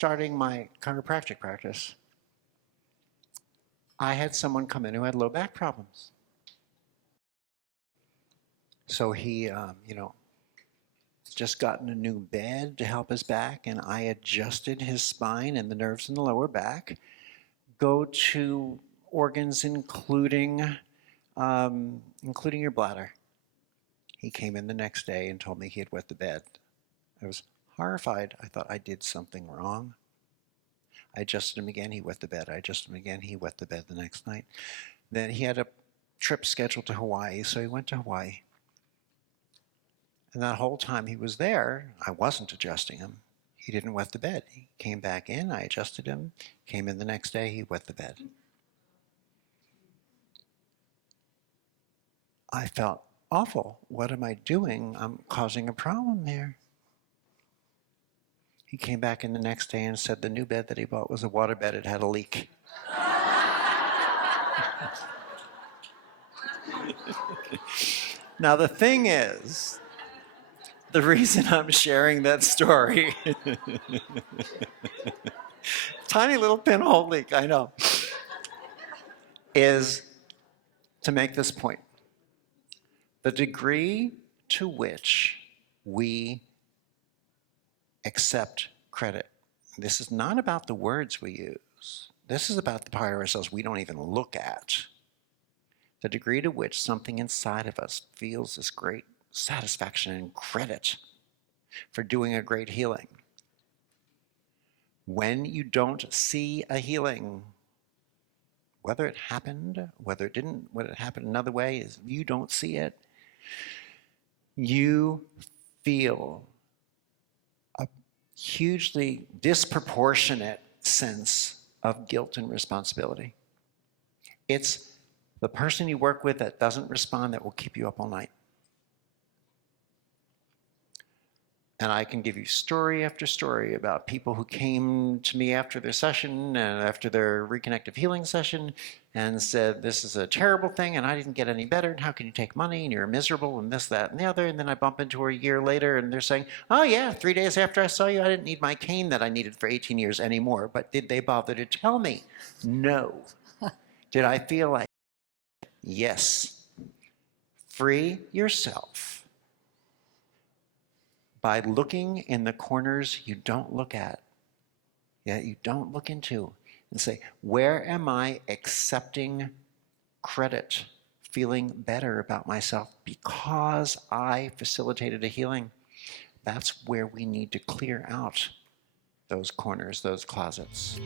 starting my chiropractic practice, I had someone come in who had low back problems. So he, just gotten a new bed to help his back, and I adjusted his spine and the nerves in the lower back. Go to organs including your bladder. He came in the next day and told me he had wet the bed. I was horrified. I thought I did something wrong. I adjusted him again, he wet the bed. I adjusted him again, he wet the bed the next night. Then he had a trip scheduled to Hawaii, so he went to Hawaii. And that whole time he was there, I wasn't adjusting him. He didn't wet the bed. He came back in, I adjusted him, came in the next day, he wet the bed. I felt awful. What am I doing? I'm causing a problem here. He came back in the next day and said the new bed that he bought was a water bed. It had a leak. Now the thing is, the reason I'm sharing that story, tiny little pinhole leak, I know, is to make this point. The degree to which we accept credit. This is not about the words we use. This is about the part of ourselves we don't even look at. The degree to which something inside of us feels this great satisfaction and credit for doing a great healing. When you don't see a healing, whether it happened, whether it didn't, whether it happened another way, is you don't see it, you feel a hugely disproportionate sense of guilt and responsibility. It's the person you work with that doesn't respond that will keep you up all night. And I can give you story after story about people who came to me after their session and after their Reconnective healing session and said, this is a terrible thing and I didn't get any better, and how can you take money and you're miserable and this, that, and the other. And then I bump into her a year later and they're saying, oh yeah, 3 days after I saw you, I didn't need my cane that I needed for 18 years anymore. But did they bother to tell me? No. Did I feel like, yes. Free yourself by looking in the corners you don't look at, you don't look into, and say, where am I accepting credit, feeling better about myself because I facilitated a healing? That's where we need to clear out those corners, those closets.